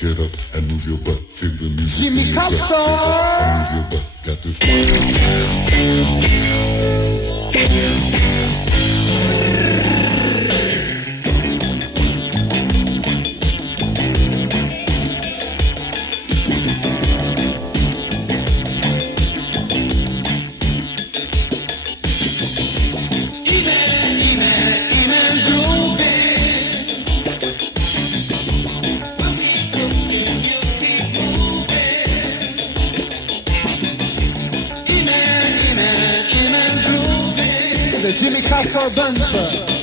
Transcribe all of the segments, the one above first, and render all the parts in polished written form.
get up and move your butt to the music. Jimmy Castro. Move your butt, got this. Jimmy Castle Bunch.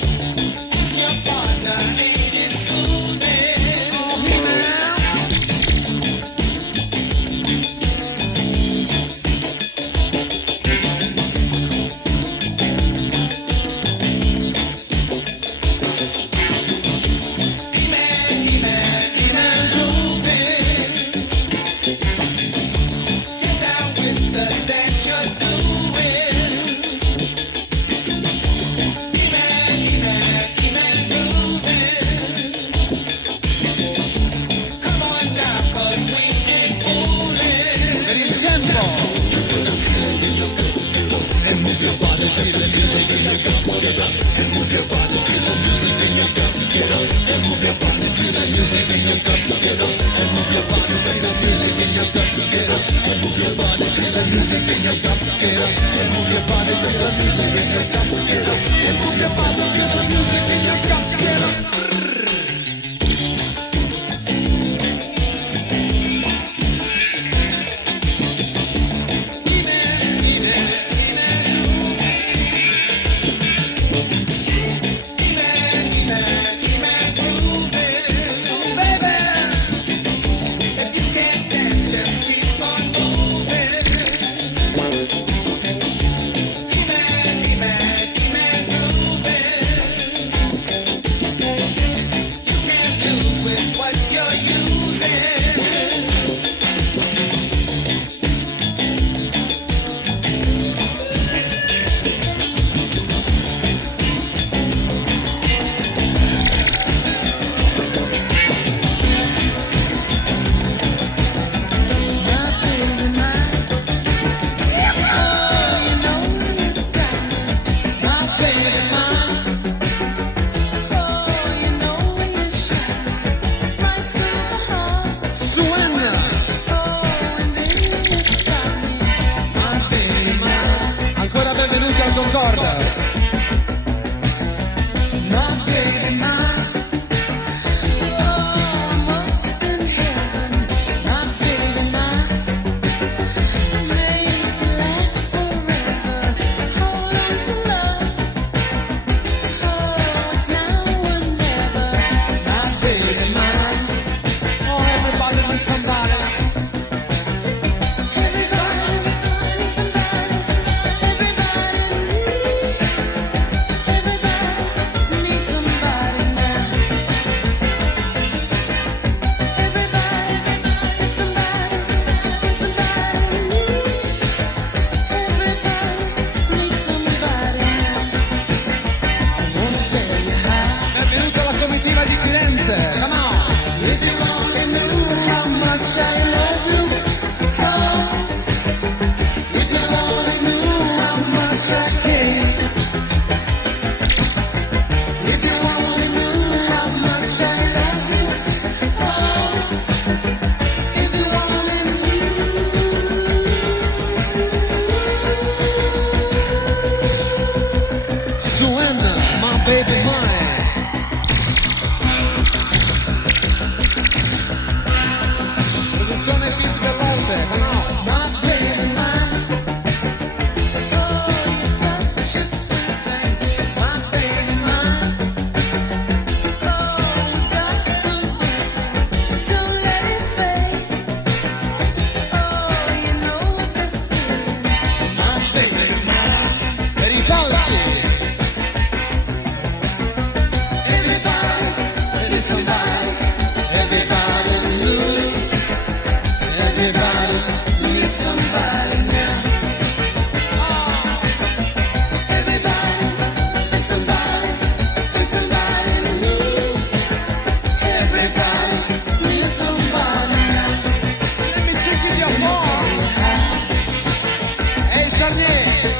Xavier.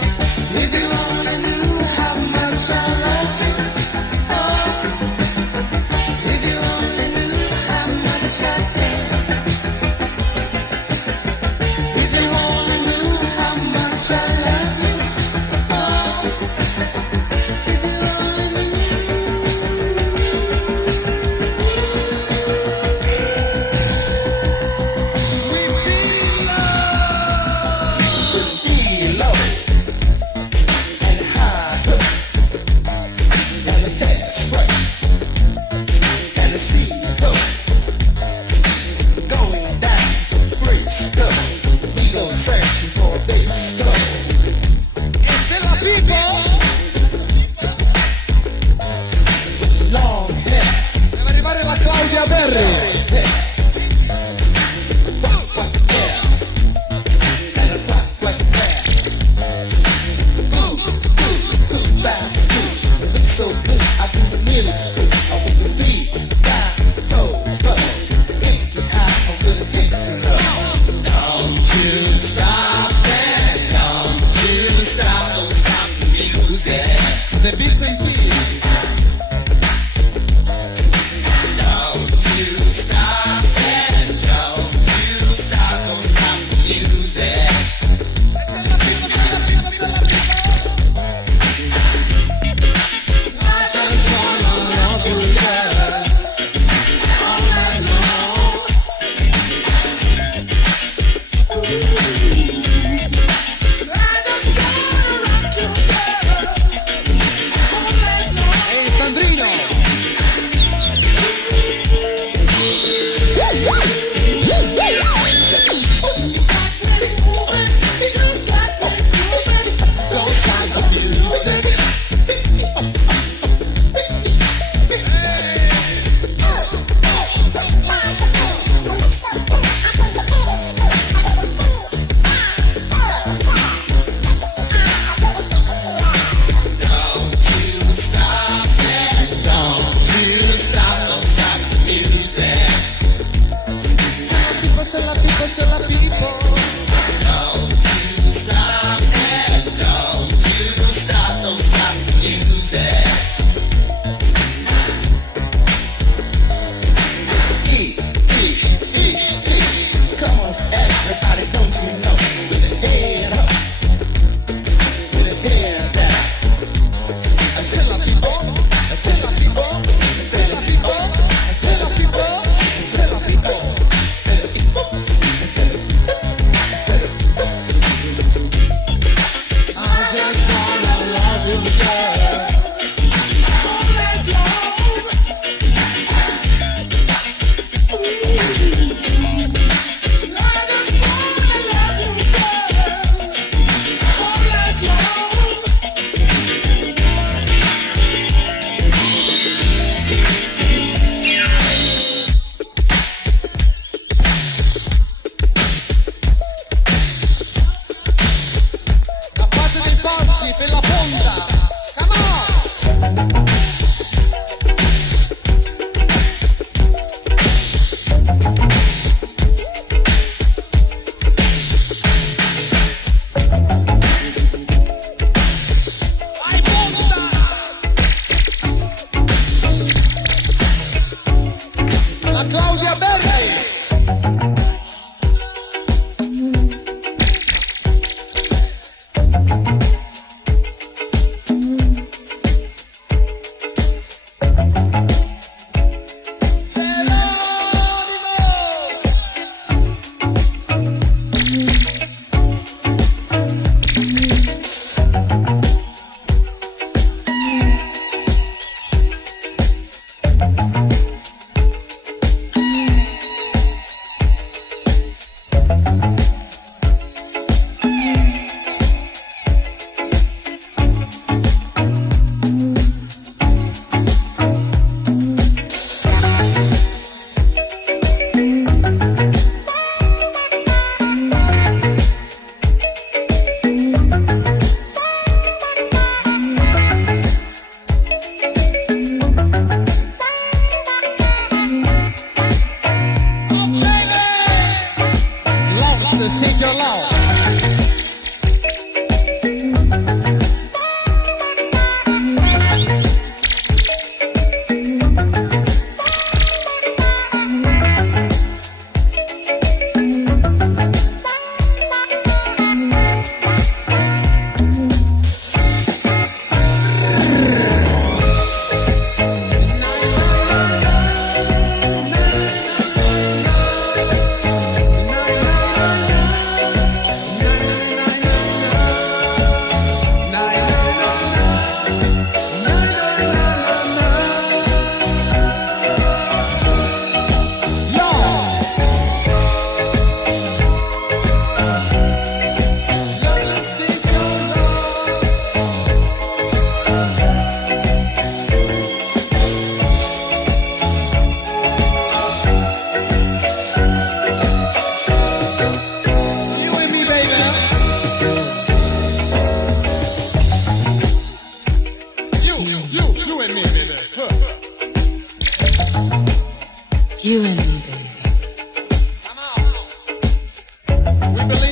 If you only knew how much I loved you. Oh, if you only knew how much I care. If you only knew how much I loved you. Oh, if you only knew. We feel love.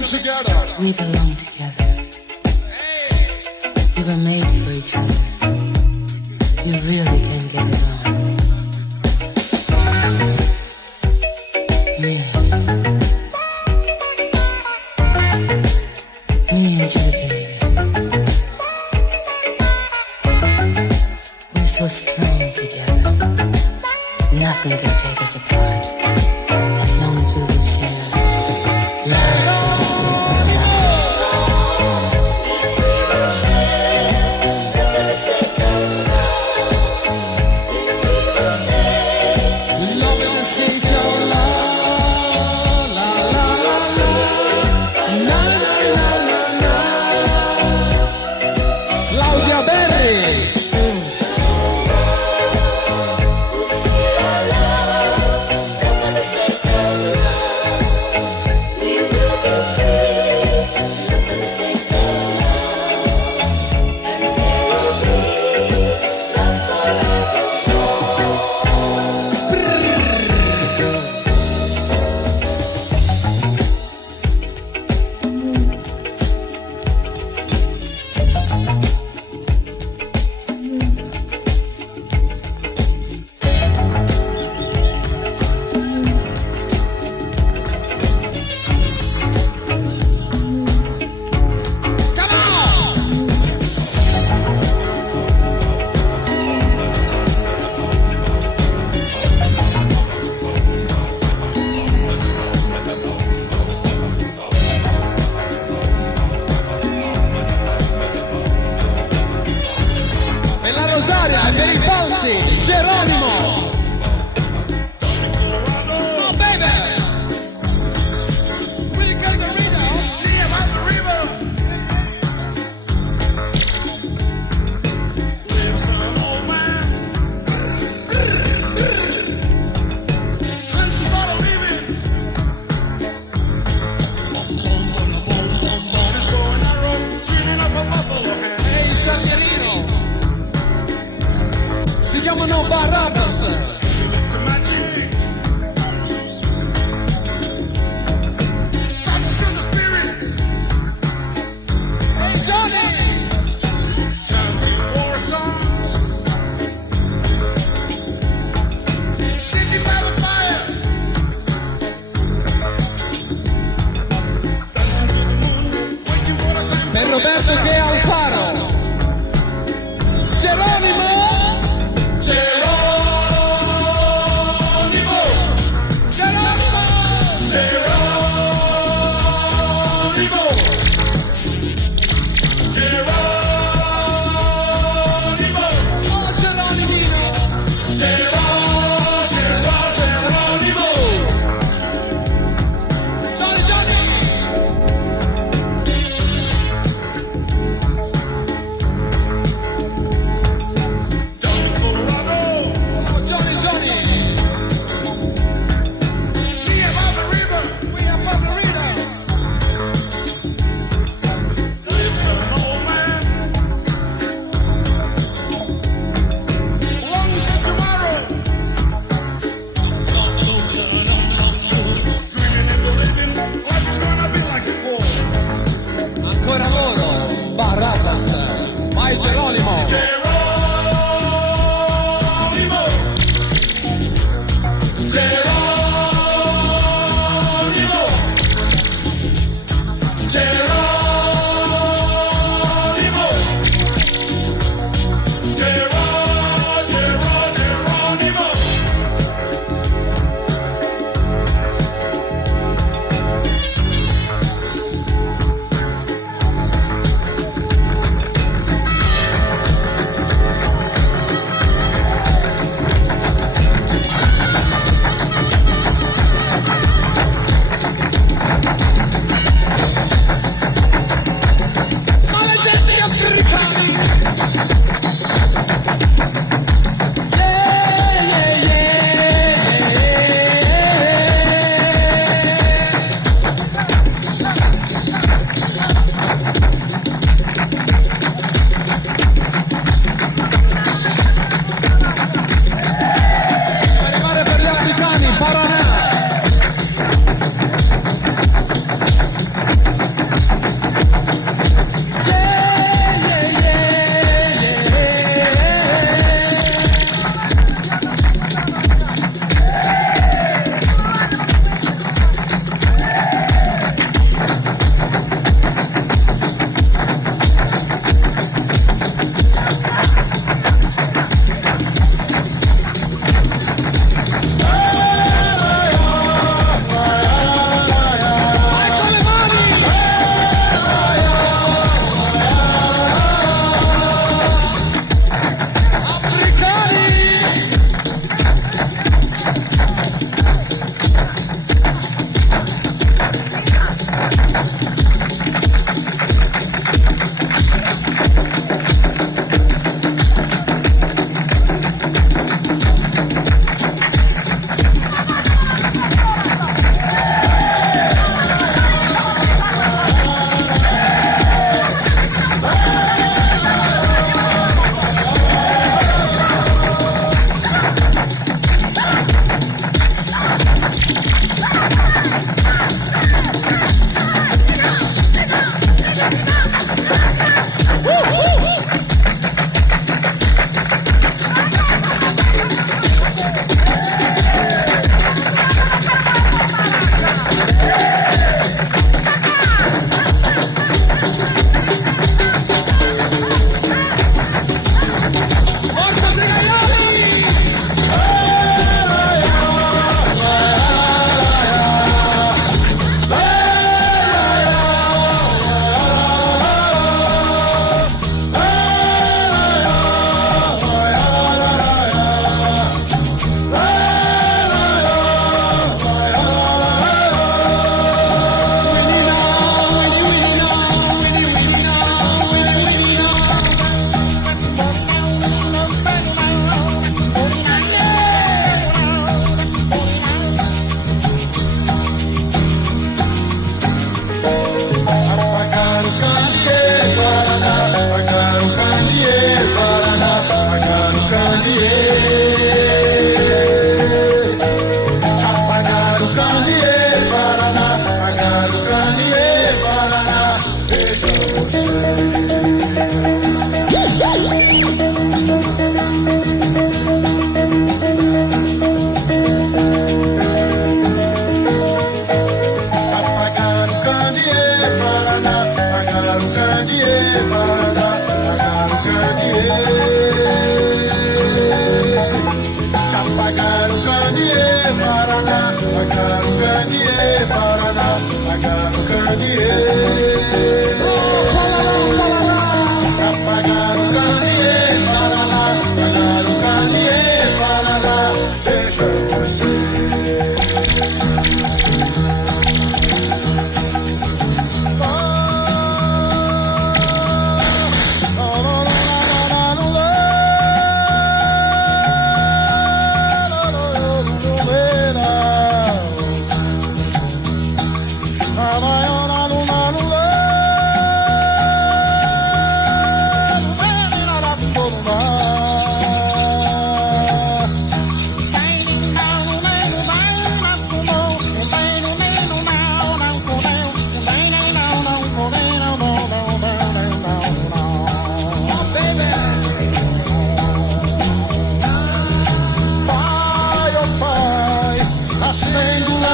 together. We belong together. We were made for each other. You really can get it on. Yeah. Me and you, baby. We're so strong together. Nothing can take us apart. As long as we will share love.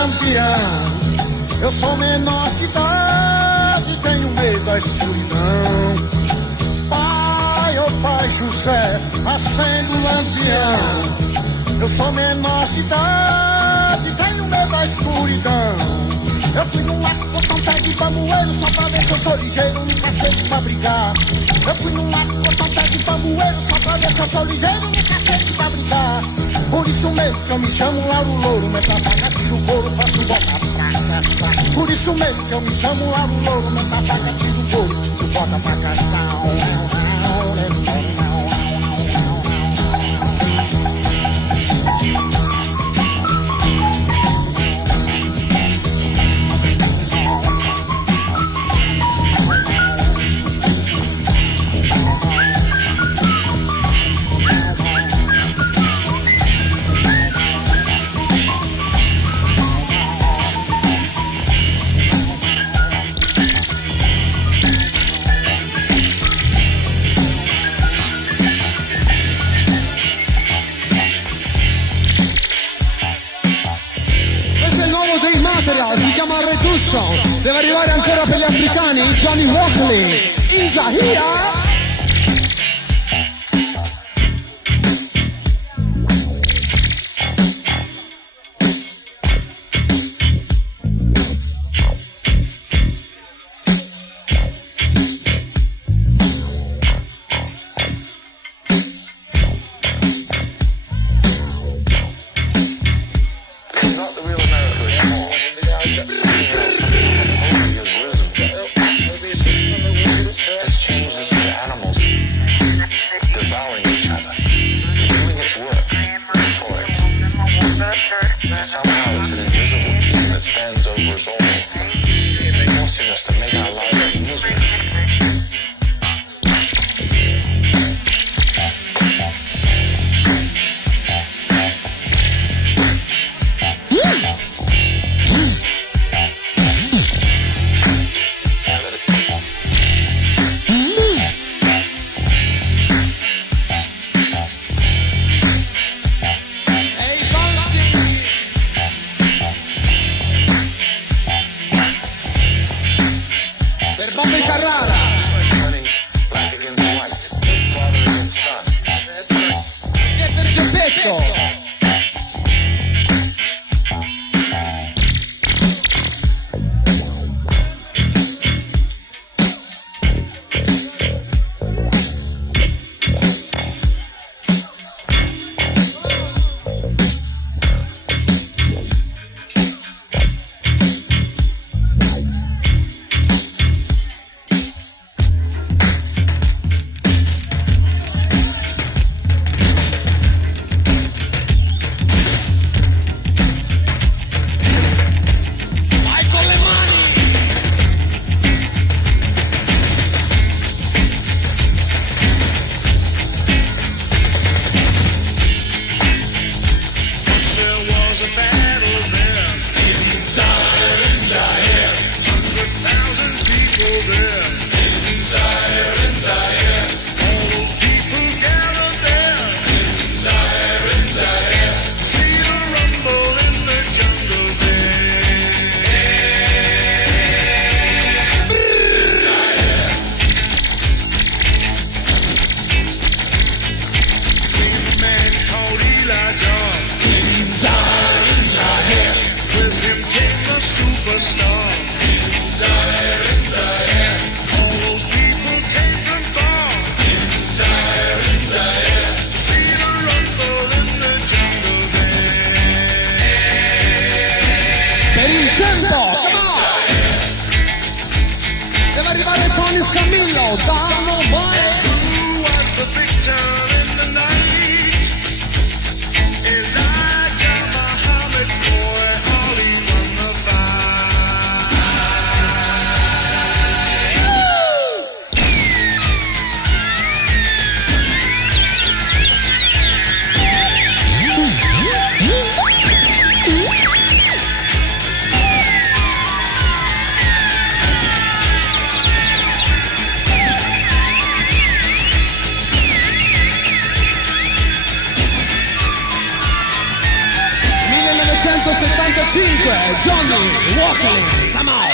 lampião. Eu sou menor de idade, tenho medo da escuridão. Pai, oh pai José, acende o lampião. Eu sou menor de idade, tenho medo da escuridão. Eu fui no lago botar um pé de bambueiro só pra ver se eu sou ligeiro no cacete pra brincar. Eu fui no lago botar um pé de bambueiro só pra ver se eu sou ligeiro no cacete pra brincar. Por isso mesmo que eu me chamo Lauro Louro, meta a faca, tiro o couro, faço bota pra caçar. Por isso mesmo que eu me chamo Lauro Louro, meta a faca, tiro o couro, faço bota pra caçar. Si chiama Reduction, deve arrivare ancora per gli africani, Johnny Walkley, in Zahia. 5, Johnny, walking, come on.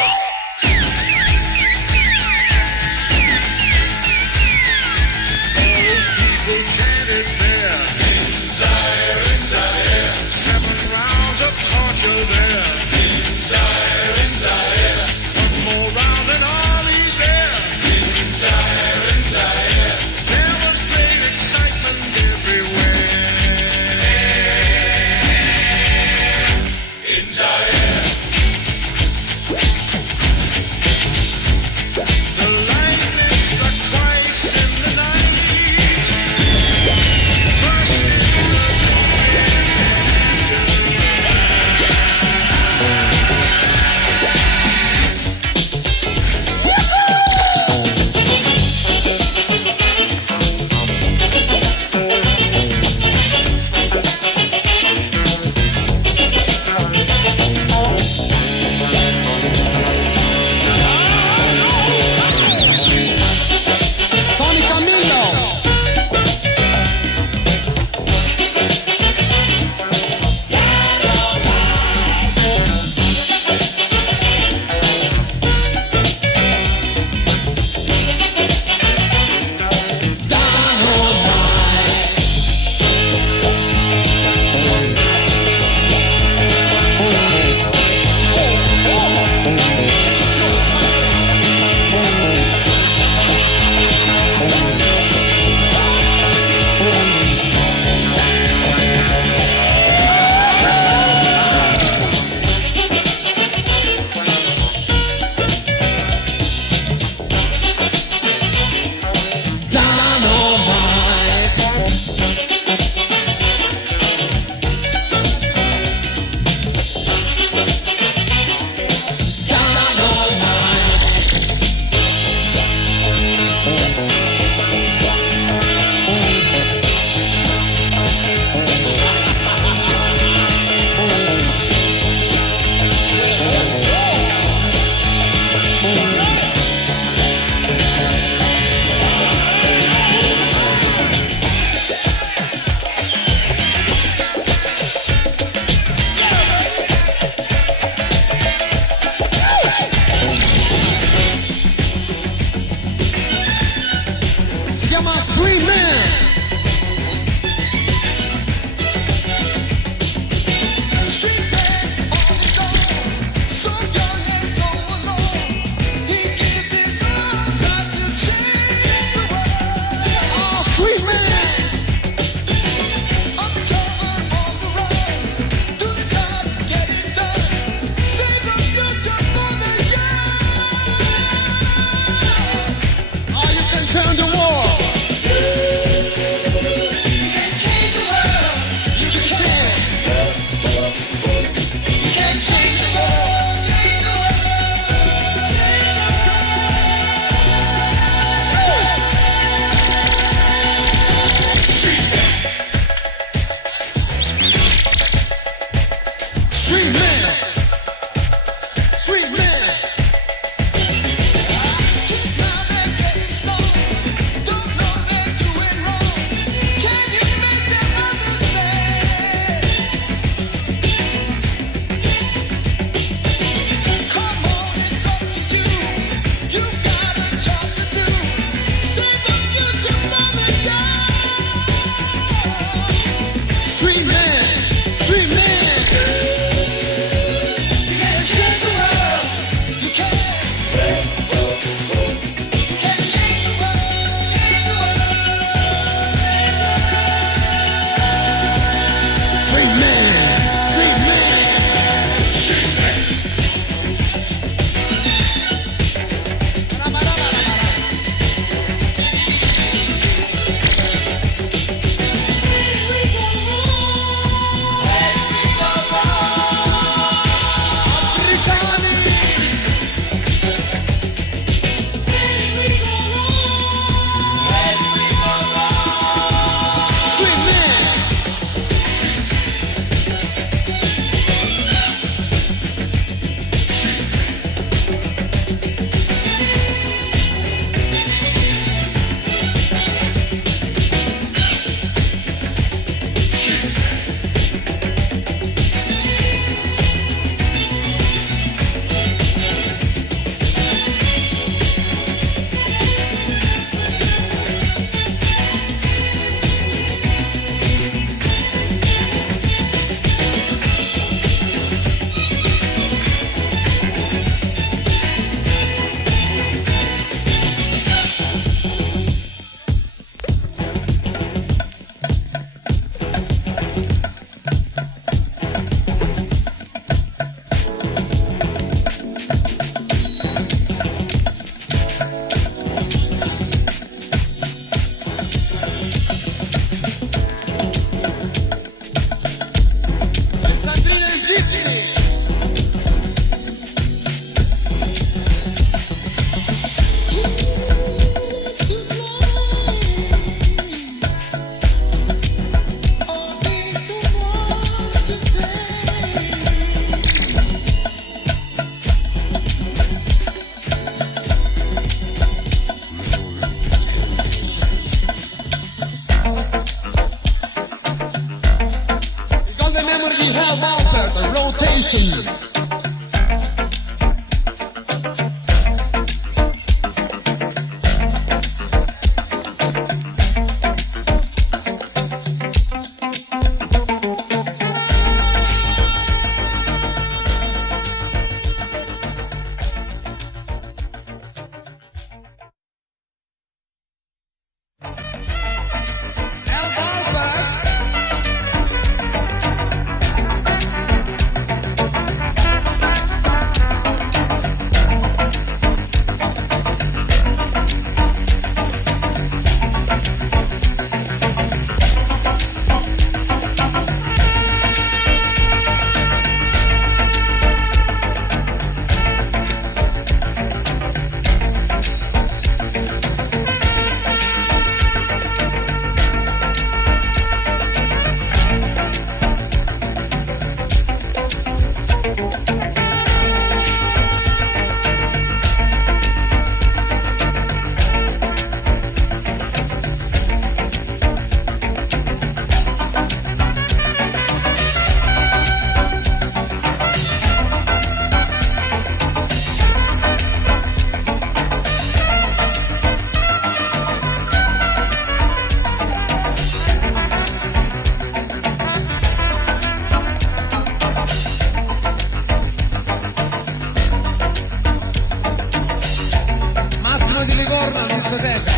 discoteca.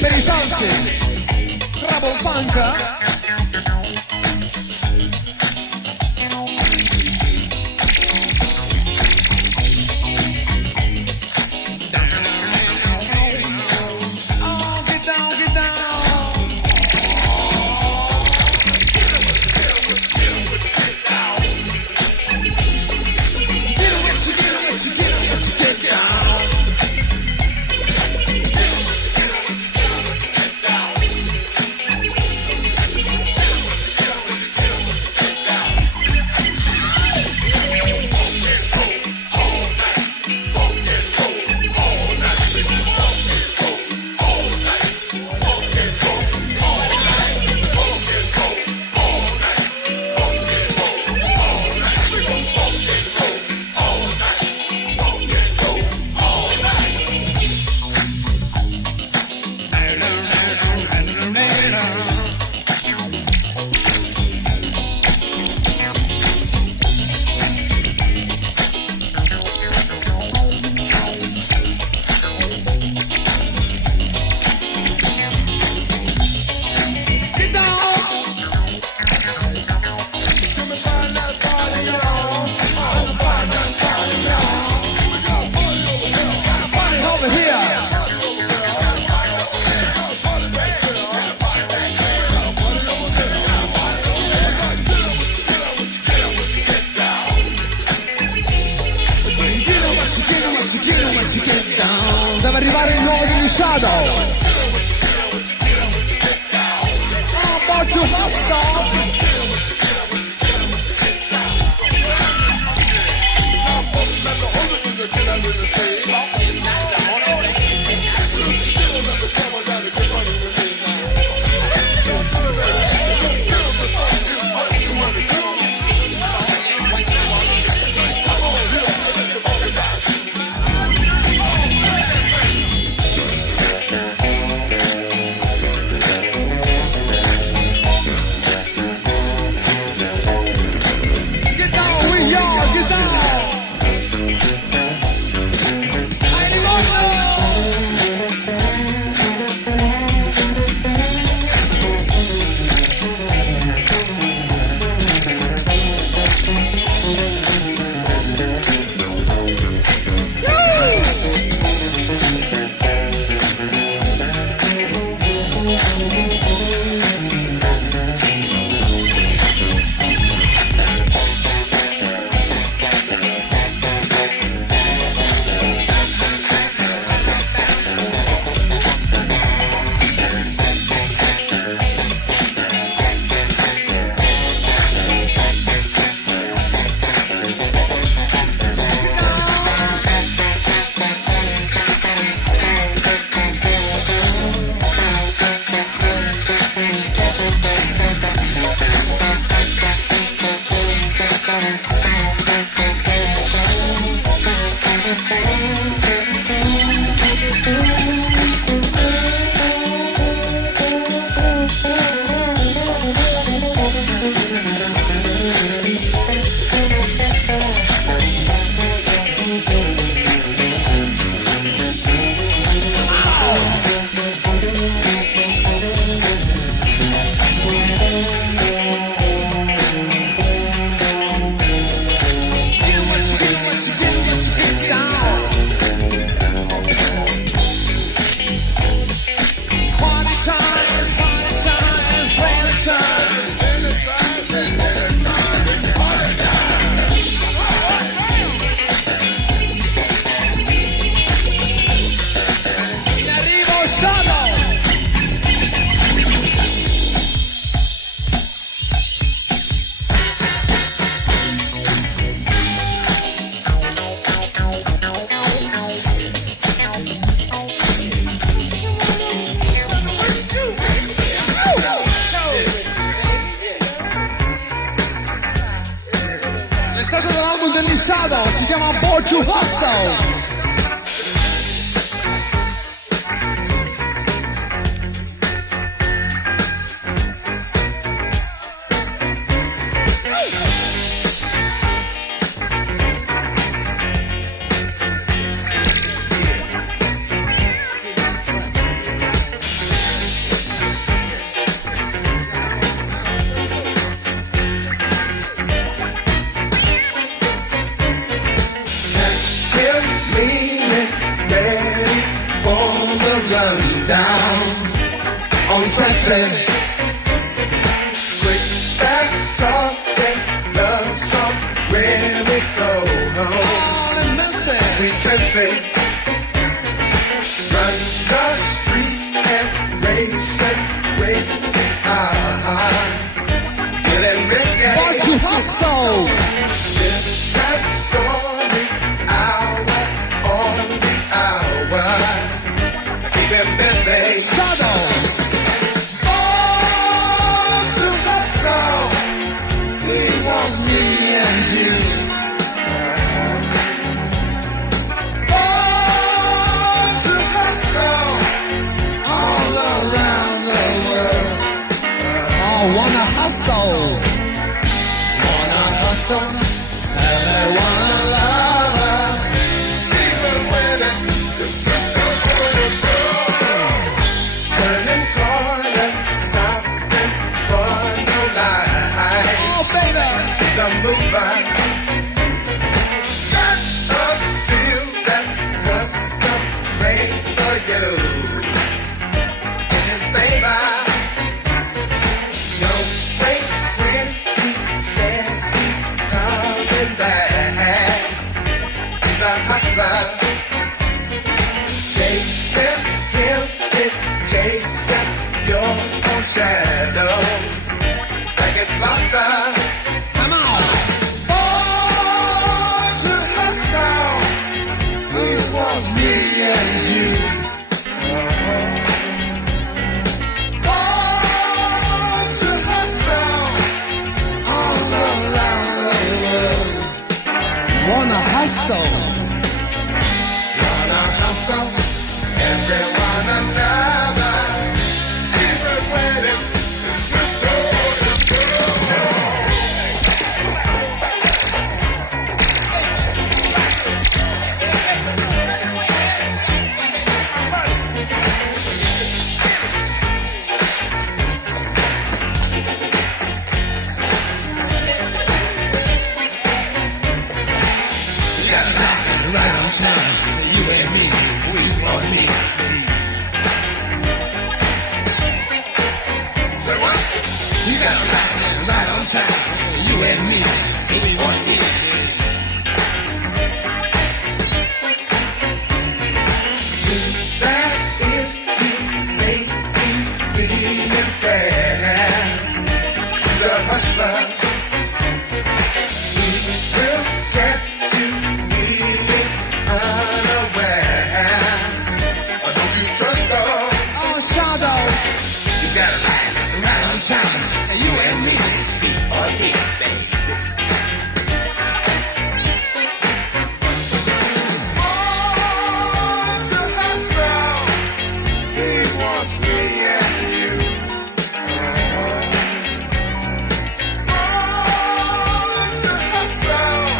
Per i salsi, trouble funk. Shadow. I'm about to hustle. Mixata, si chiama Oggi Hustle. Sexy, quick, fast talking, love song, where we go home. All and messy, sweet sensei, run the streets and race and break the odds. Feeling risky, Oggi Hustle. Live that story, hour on the hour. Keep him busy. Shadow. Me and you. Oh, to hustle all around the world. Oh, wanna hustle, and I wanna love her. Even when it's the system for the road. Turning corners, stopping for no light. Oh, baby. A mover, got a feel that custom made for you. In his favor, don't wait when he says he's coming back. He's a hustler, chasing his shadow that gets lost out. Come on. Oh, just a sound. It was me and you. Oh, just a sound all around the world. Wanna hustle. Wanna hustle, everyone another, even when it's just Right on time, you and me, we want me. Say what? You got a right on time, you and me, we want me. That if you make things really fair, the hustler, he will get you really unaware. Don't you trust though? Oh, Shadow, You got a line that's right on time, you and me, be or be, baby. Oh, to the sound, he wants me and you. Oh, to the sound,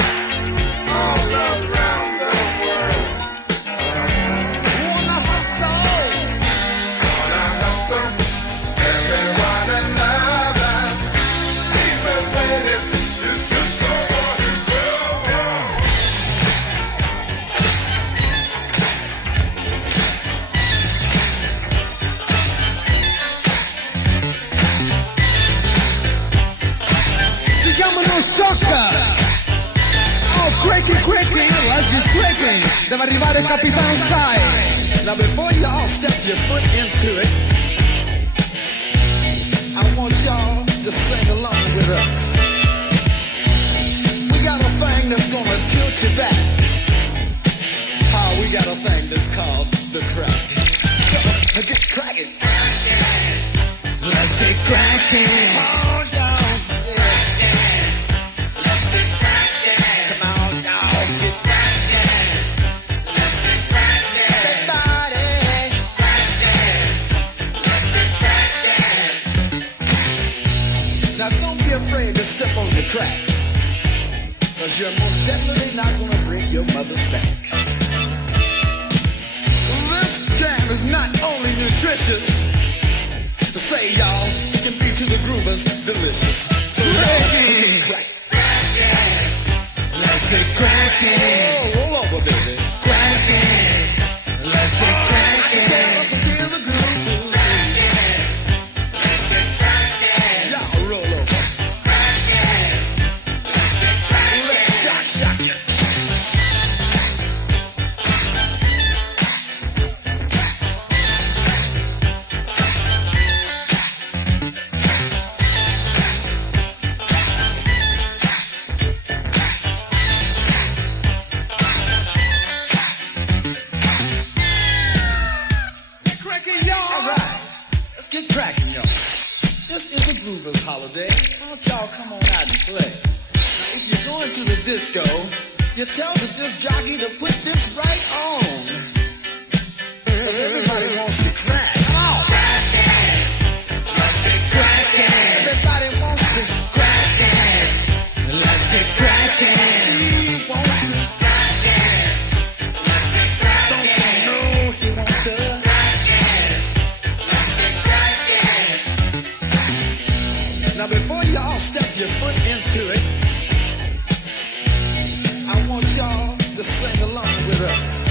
all around the world. wanna hustle. Gonna hustle, everyone another, even when it's just going well. Si chiamano Shocker. Oh, quicky, let's get quicky. Deve arrivare Capitan Style. Now before y'all step your foot into it, I want y'all to sing along with us. We got a thing that's gonna tilt you back. We got a thing that's called the crack. Get cracking. Let's get cracking. Hold on. Let's get cracking. Come on, y'all. Get cracking. Let's get cracking. Everybody. Let's get cracking. Now don't be afraid to step on the crack, 'cause you're most definitely not gonna break your mother's back. This jam is not only nutritious, say y'all, it can be to the groovers delicious. So y'all, get crack. Let's get cracking. Oh, roll over, baby. Cracking. Let's get cracking. Let's feel the groove. Let's get cracking. Y'all roll over. Let's shock you. Cracking, y'all. All right, let's get cracking, y'all. This is a groovers holiday. Why don't y'all come on out and play? Now, if you're going to the disco, you tell the disc jockey to put this right on. 'Cause everybody wants to crack. Come on. Let's get cracking. Everybody wants to Cracking. Let's get cracking. He wants to cracking. Let's get cracking. Don't you know he wants to cracking. Let's get cracking. Now before y'all step your foot into it, I want y'all to sing along with us.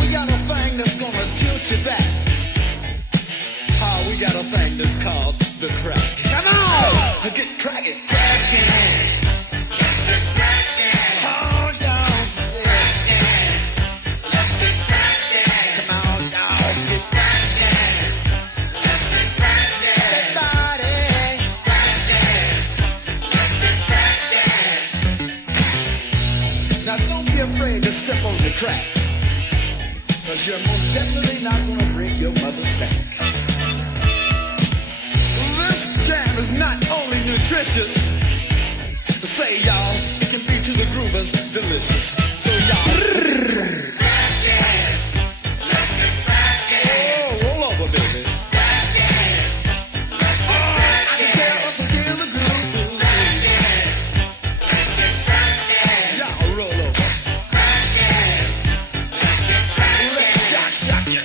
We got a thing that's gonna tilt you back. We got a thing that's called the crack. Come on. Get cracking. Cracking. Let's get cracking. Hold on. Let's get cracking. Come on, y'all. Get cracking. Let's get crack. Cause you're most definitely not gonna break your mother's back. This jam is not only nutritious, say y'all, it can be to the groovers delicious. So y'all, oh, roll over, baby. I can tell us to feel the groove. Y'all roll over. Let's shock you.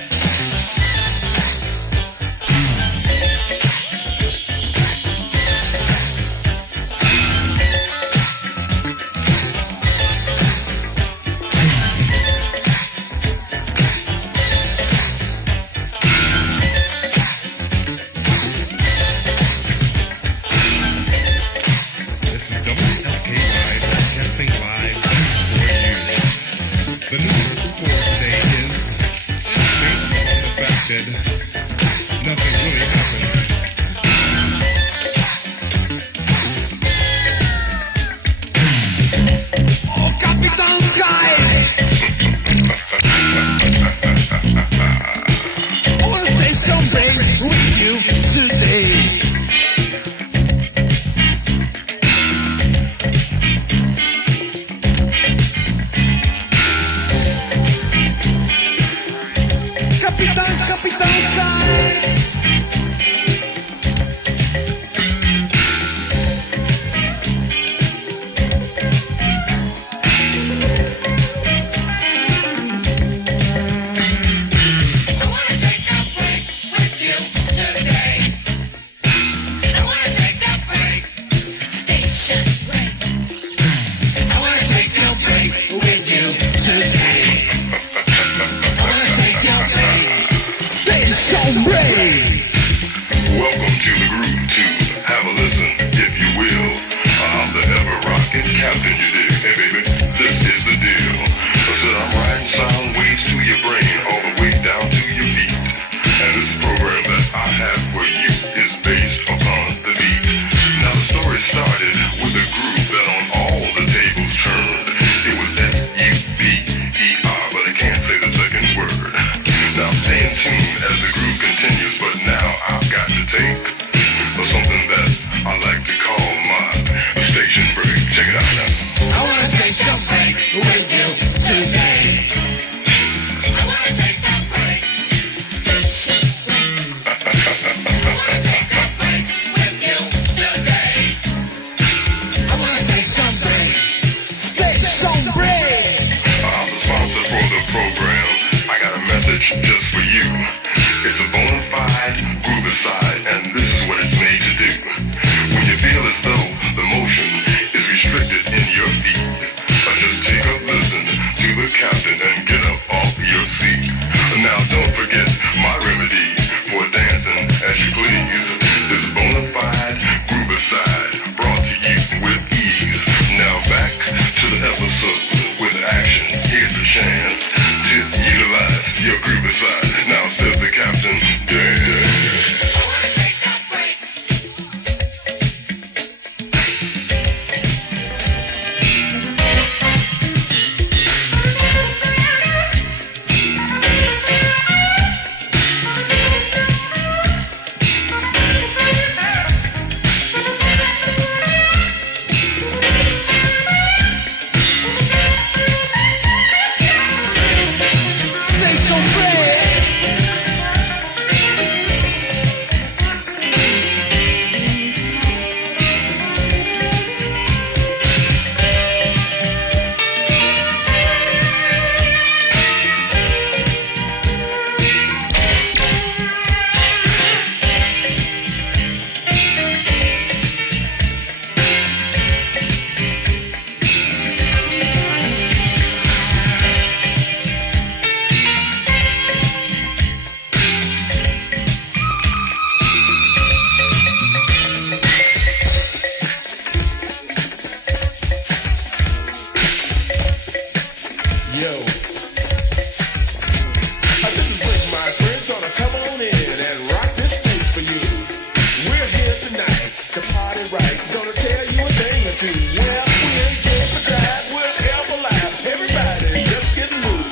Well, we ain't just a jive, we're alive. Everybody, just get loose.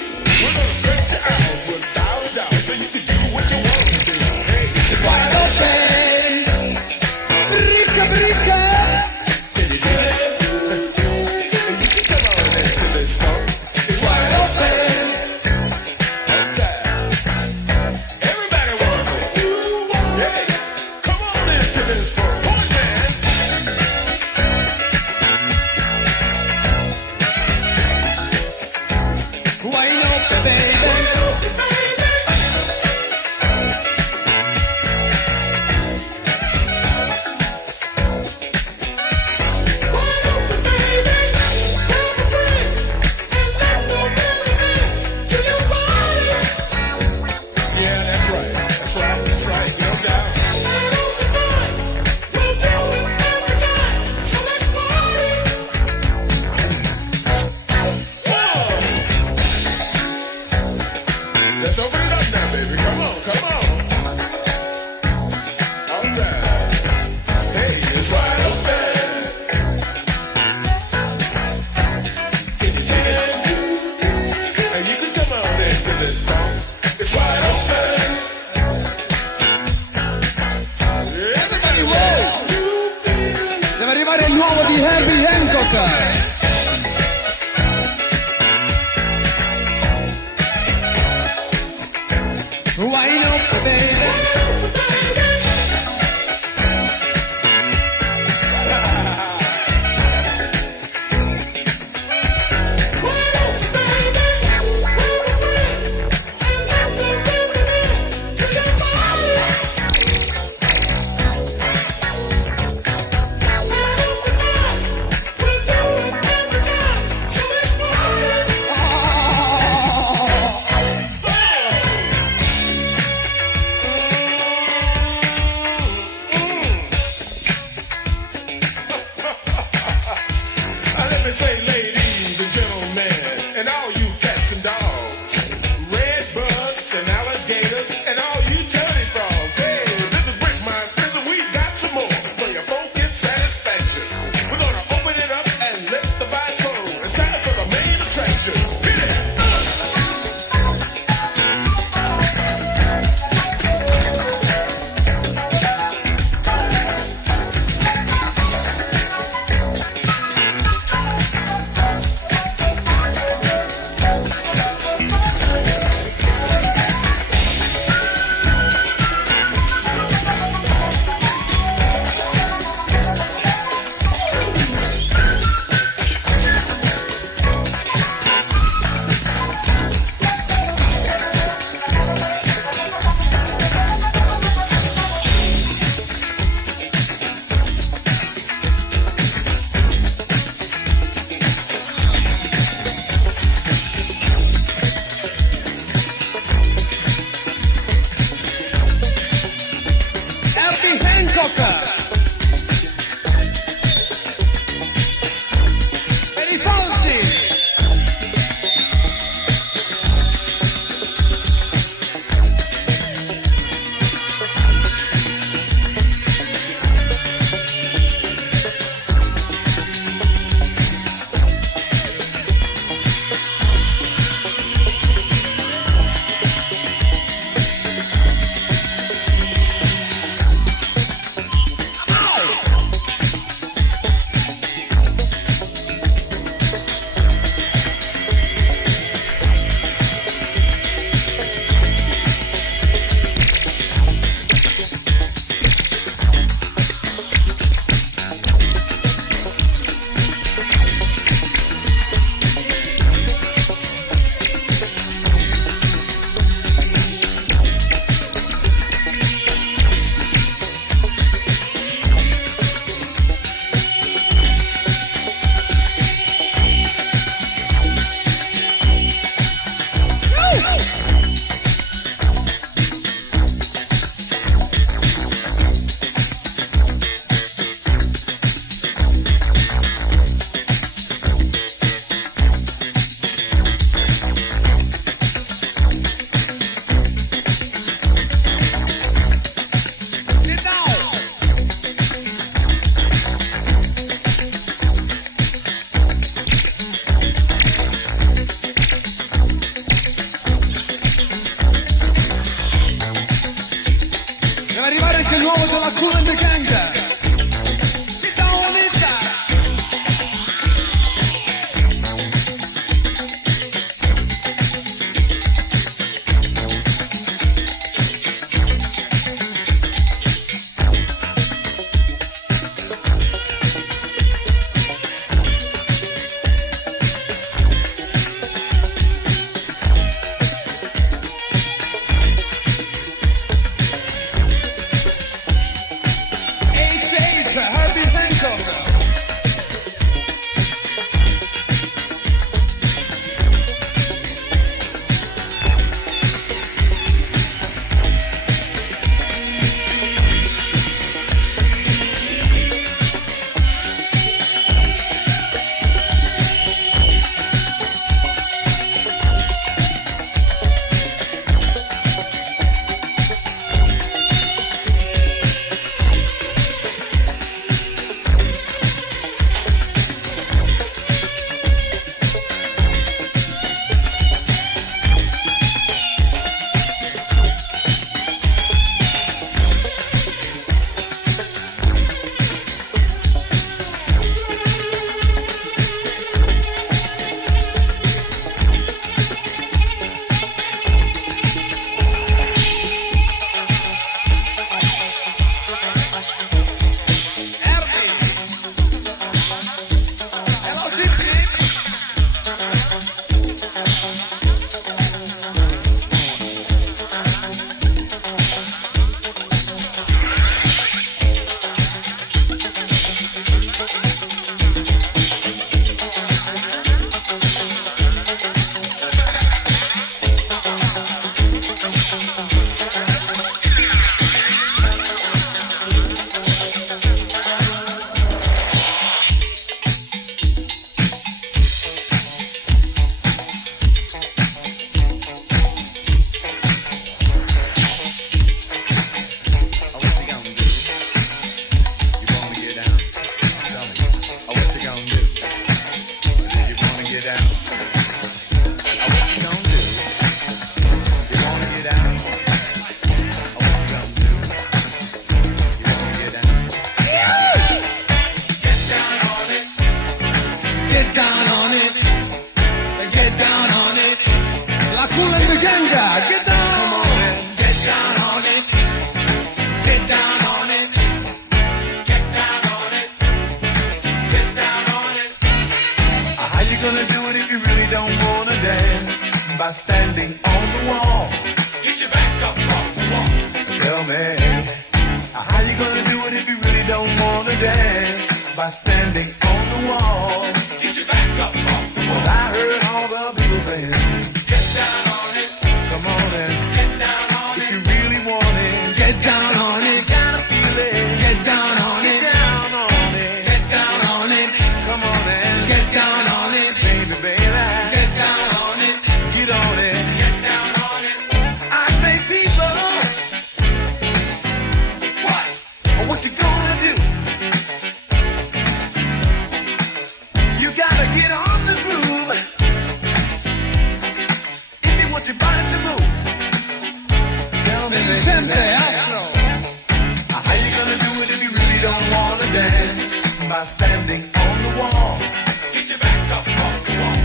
bricca, bricca. Can you do it? And you can come on into this funk. It's wide open. Okay. Everybody wants it. Hey, come on into this funk. One man. Wine up, baby. Yeah, that's right. That's right. That's right. No doubt. Whoa. Let's open it up now, baby. Come on, come on. All right. Hey, it's wide open. Can you dig it? And you can come on into this funk. It's wide open. Everybody roll. Deve arrivare il nuovo di Herbie Hancock. Wine up, baby. by standing on the wall. Get your back up off the wall. Tell me, how you gonna do it if you really don't wanna dance? By standing on the wall. Get your back up off the wall. 'Cause I heard all the people saying, get down on it. Come on and get down on it. If you really want it, get down on it. Gotta feel it. Get down on it. Get down on it. Get down on it. Come on and get down on it, baby, baby. Get down on it. Get on it. Get down on it. I say, people, what you gonna do? You gotta get on the groove. If you want your body to move, tell me, baby, how you gonna do it if you really don't wanna dance? By standing on the wall. Get your back up on the wall.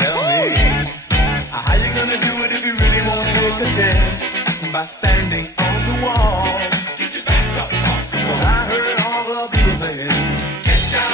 Tell me, how you gonna do it if you really won't take a chance? By standing on the wall. Get your back up on the wall. 'Cause I heard all the people saying, get down